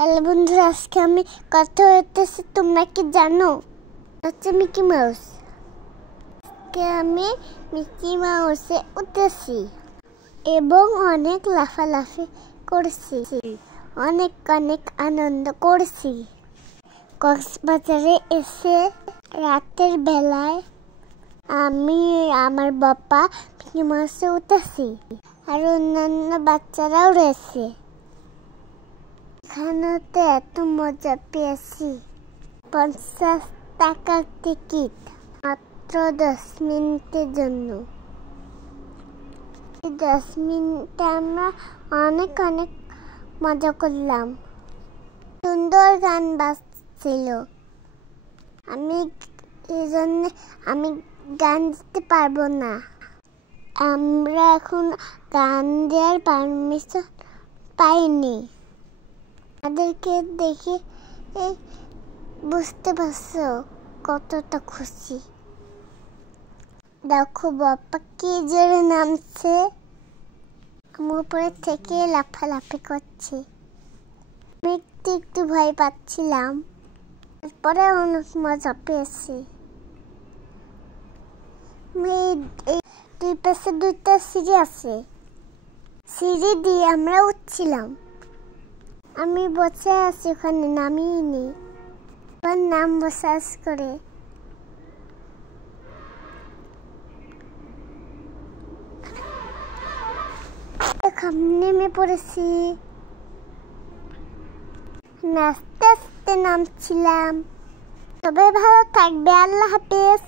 Hello বন্ধুরা, আজকে আমি কথা হইতেছি, তোমরা কি জানো হচ্ছে মিকি মাউস। আজকে আমি মিকি মাউসে উঠেছি এবং অনেক লাফালাফি করছি, অনেক অনেক আনন্দ করছি। কক্সবাজারে এসে রাতের বেলায় আমি আমার বাবা মিকি মাউসে উঠেছি আর অন্যান্য বাচ্চারাও রয়েছে। এখানেতে এত মজা পেয়েছি। 50 টাকার টিকিট, মাত্র 10 মিনিটের জন্য। 10 মিনিটে আমরা অনেক অনেক মজা করলাম। সুন্দর গান বাজছিল। আমি গান দিতে পারবো না। আমরা এখন গান দেওয়ার পারমিশন পাইনি। তাদেরকে দেখে বুঝতে পারছো কতটা খুশি। দেখো বাবা কি জোরে নামছে, আমার উপরে থেকে লাফালাফি করছে। আমি একটু ভয় পাচ্ছিলাম, তারপরে অনেক মজা পেয়েছি। দুই পাশে 2টা সিঁড়ি আছে, সিঁড়ি দিয়ে আমরা উঠছিলাম। আমি বসে আছি, ওখানে নামিনি। আমার নাম সার্চ করে নেমে পড়েছি। আস্তে আস্তে নামছিলাম। সবাই ভালো থাকবে, আল্লাহ হাফেজ।